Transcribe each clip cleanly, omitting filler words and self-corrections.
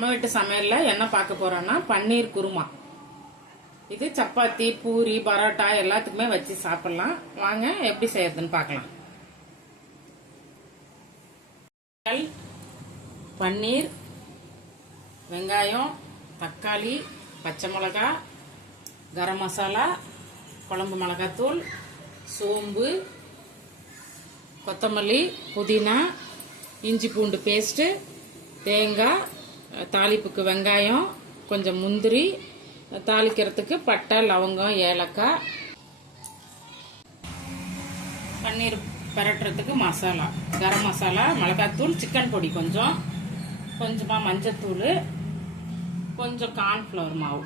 நம்ம வீட்டு சமையலில் என்ன பார்க்க போறோம்னா பன்னீர் குருமா. இது சப்பாத்தி, பூரி, பரோட்டா எல்லாத்துக்குமே வச்சு சாப்பிடலாம். வாங்க எப்படி செய்யறதுன்னு பார்க்கலாம். பன்னீர், வெங்காயம், தக்காளி, பச்சை மிளகாய், கரம் மசாலா, குழம்பு மிளகாத்தூள், சோம்பு, கொத்தமல்லி, புதினா, இஞ்சி பூண்டு பேஸ்ட்டு, தேங்காய், தாளிப்புக்கு வெங்காயம், கொஞ்சம் முந்திரி, தாளிக்கிறதுக்கு பட்டை, லவங்கம், ஏலக்காய், பன்னீர் பரட்டுறதுக்கு மசாலா, கரம் மசாலா, மிளகாத்தூள், சிக்கன் பொடி கொஞ்சமாக மஞ்சத்தூள், கொஞ்சம் கார்ன்ஃப்ளவர் மாவு,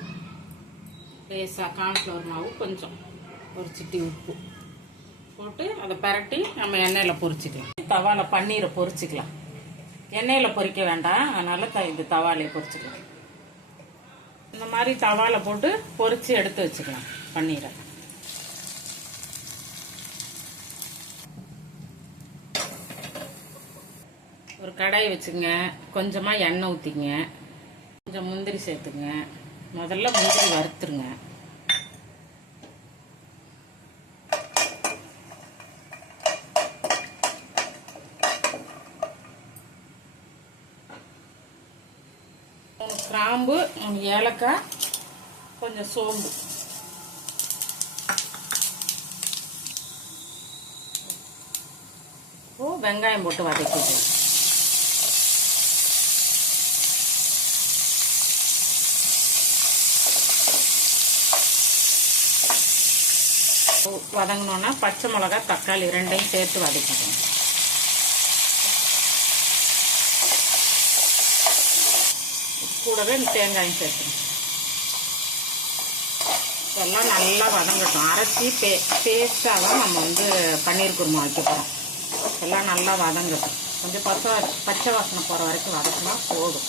லேசாக கார்ன்ஃப்ளவர் மாவு, கொஞ்சம் ஒரு சிட்டி உப்பு போட்டு அதை பரட்டி நம்ம எண்ணெயில் பொரிச்சிக்கலாம். தவாவில் பன்னீரை பொரிச்சிக்கலாம். எண்ணெயில் பொரிக்க வேண்டாம், அதனால இது தவாலையை பொரிச்சிக்கலாம். இந்த மாதிரி தவால போட்டு பொரிச்சு எடுத்து வச்சுக்கலாம் பன்னீரை. ஒரு கடாய் வச்சுங்க, கொஞ்சமாக எண்ணெய் ஊற்றிங்க, கொஞ்சம் முந்திரி சேர்த்துங்க. முதல்ல முந்திரி வறுத்துருங்க. கிராம்பு, ஏலக்காய், கொஞ்சம் சோம்பு, வெங்காயம் போட்டு வதக்கிட்டு வதங்கினோன்னா பச்சை மிளகாய், தக்காளி ரெண்டையும் சேர்த்து வதக்கிக்கணும். கூடவே தேங்காயும் சேர்த்துக்கணும். இதெல்லாம் நல்லா வதங்கட்டும். அரைச்சி பேஸ்ட்டாக தான் நம்ம பன்னீர் குருமா வைக்க போகிறோம். எல்லாம் நல்லா வதங்கட்டும். கொஞ்சம் பச்சை வாசனை போகிற வரைக்கும் வதக்கினா போதும்.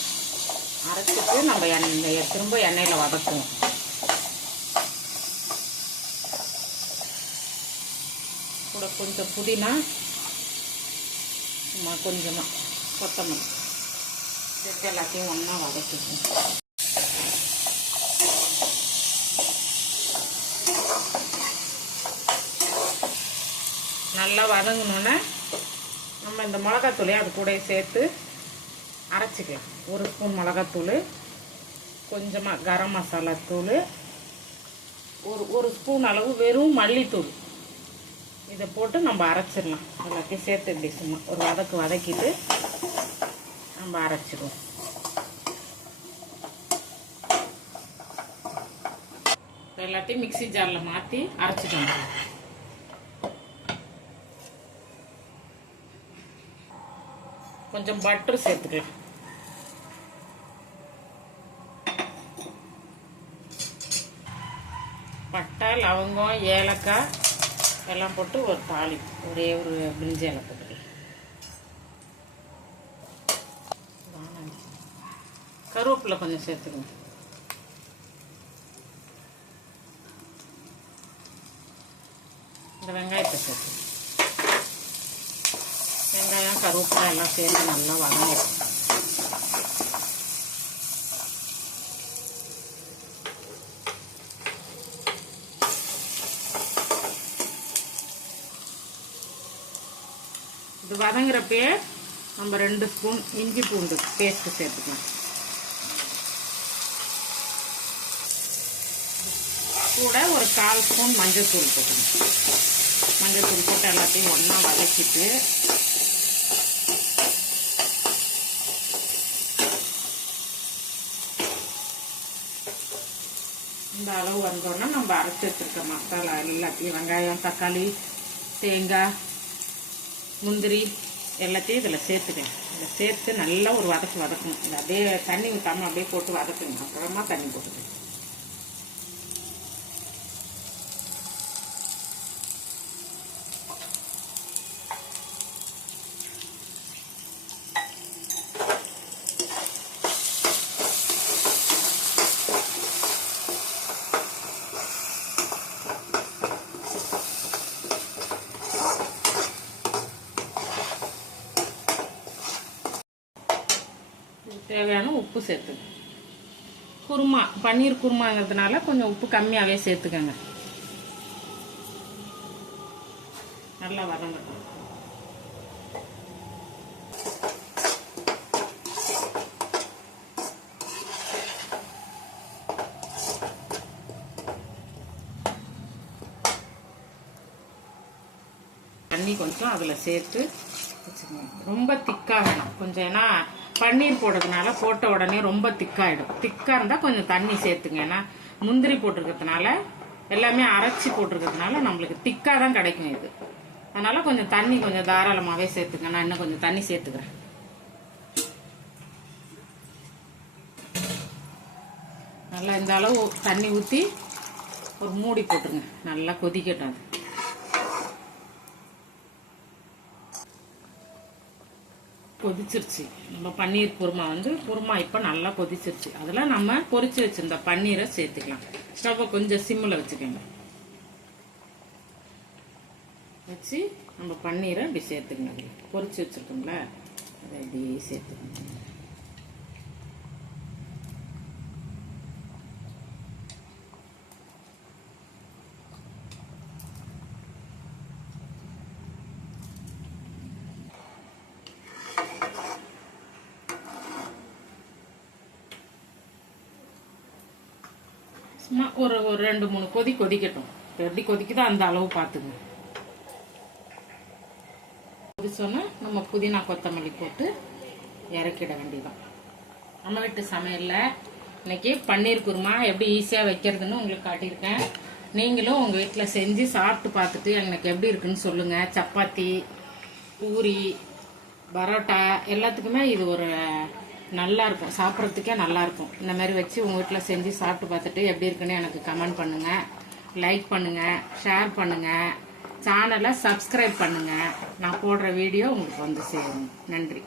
அரைச்சிட்டு நம்ம திரும்ப எண்ணெயில் வதக்குவோம். கூட கொஞ்சம் புதினா, கொஞ்சமாக கொத்தமல்லி சேர்த்து எல்லாத்தையும் ஒன்றா வதக்கிக்கணும். நல்லா வதங்கினோன்னே நம்ம இந்த மிளகாத்தூளையும் அது கூட சேர்த்து அரைச்சிக்கலாம். ஒரு ஸ்பூன் மிளகாத்தூள், கொஞ்சமாக கரம் மசாலா தூள், ஒரு ஸ்பூன் அளவு வெறும் மல்லித்தூள், இதை போட்டு நம்ம அரைச்சிடலாம். எல்லாத்தையும் சேர்த்து இப்படி சும்மா ஒரு வதக்கிட்டு நம்ம அரைச்சிடுவோம். எல்லாத்தையும் மிக்ஸி ஜாரில் மாற்றி அரைச்சிட்டோம். கொஞ்சம் பட்டர் சேர்த்துக்கலாம். பட்டை, லவங்கம், ஏலக்காய் எல்லாம் போட்டு ஒரு தாளி, ஒரே ஒரு பிரிஞ்சி இலை போட்டுக்கலாம். கருவேப்பிலை கொஞ்சம் சேர்த்துக்கணும். இந்த வெங்காயத்தை சேர்த்து, வெங்காயம், கருவேப்பிலை எல்லாம் சேர்த்து நல்லா வதங்கிடும். இது வதங்குறப்பயே நம்ம 2 ஸ்பூன் இஞ்சி பூண்டு பேஸ்ட்டு சேர்த்துக்கலாம். கூட ஒரு 1/4 ஸ்பூன் மஞ்சத்தூள் போட்டுக்கணும். மஞ்சத்தூள் போட்டு எல்லாத்தையும் ஒன்றா வதக்கிட்டு இந்த அளவு வந்தோன்னா நம்ம அரைச்சி வச்சுருக்க மசாலா எல்லாத்தையும், வெங்காயம், தக்காளி, தேங்காய், முந்திரி எல்லாத்தையும் இதில் சேர்த்துக்கேன். இதில் சேர்த்து நல்லா ஒரு வதக்கணும். இது அப்படியே தண்ணி ஊற்றாமல் அப்படியே போட்டு வதக்குங்க. அப்புறமா தண்ணி போட்டுக்கணும். தேவையான உப்பு உப்பு சேர்த்துங்க. குருமா பன்னீர் குருமாங்கிறதுனால கொஞ்சம் உப்பு கம்மியாகவே சேர்த்துக்கங்க. நல்லா வதங்கட்டும். தண்ணி கொஞ்சம் அதில் சேர்த்து வச்சுக்கோங்க. ரொம்ப திக்காக வேணும் கொஞ்சம், ஏன்னா பன்னீர் போடுறதுனால போட்ட உடனே ரொம்ப திக்காகிடும். திக்காக இருந்தால் கொஞ்சம் தண்ணி சேர்த்துங்க. ஏன்னா முந்திரி போட்டிருக்கிறதுனால எல்லாமே அரைச்சி போட்டிருக்கிறதுனால நம்மளுக்கு திக்காக தான் கிடைக்கும் இது. அதனால் கொஞ்சம் தண்ணி கொஞ்சம் தாராளமாகவே சேர்த்துங்க. நான் இன்னும் கொஞ்சம் தண்ணி சேர்த்துக்கிறேன். நல்லா இந்த அளவு தண்ணி ஊற்றி ஒரு மூடி போட்டுருங்க. நல்லா கொதிக்கட்டும். அது கொதிச்சிருச்சு. நம்ம பன்னீர் குருமா குருமா இப்போ நல்லா கொதிச்சிருச்சு. அதில் நம்ம பொரிச்சு வச்சிருந்த பன்னீரை சேர்த்துக்கலாம். ஸ்டவ்வை கொஞ்சம் சிம்மில் வச்சுக்கோங்க. வச்சு நம்ம பன்னீரை இப்படி சேர்த்துக்கணும். அதில் பொரிச்சு வச்சுருக்கோம்ல அதை இப்படி சேர்த்துக்கணும். சும்மா ஒரு 2-3 கொதி கொதிக்கட்டும். எப்படி கொதிக்குதோ அந்த அளவு பார்த்துங்க. கொதிச்சோன்னா நம்ம புதினா கொத்தமல்லி போட்டு இறக்கிட வேண்டியதான். நம்ம வீட்டு சமையலில் இன்னைக்கு பன்னீர் குருமா எப்படி ஈஸியாக வைக்கிறதுன்னு உங்களுக்கு காட்டியிருக்கேன். நீங்களும் உங்கள் வீட்டில் செஞ்சு சாப்பிட்டு பார்த்துட்டு எனக்கு எப்படி இருக்குன்னு சொல்லுங்கள். சப்பாத்தி, பூரி, பரோட்டா எல்லாத்துக்குமே இது ஒரு நல்லா இருக்கும். சாப்பிட்றதுக்கே நல்லா இருக்கும். இந்த மாதிரி வச்சு உங்கள் வீட்டில் செஞ்சு சாப்பிட்டு பார்த்துட்டு எப்படி இருக்குன்னு எனக்கு கமெண்ட் பண்ணுங்கள், லைக் பண்ணுங்கள், ஷேர் பண்ணுங்கள், சேனலை சப்ஸ்கிரைப் பண்ணுங்கள். நான் போடுற வீடியோ உங்களுக்கு சேரும். நன்றி.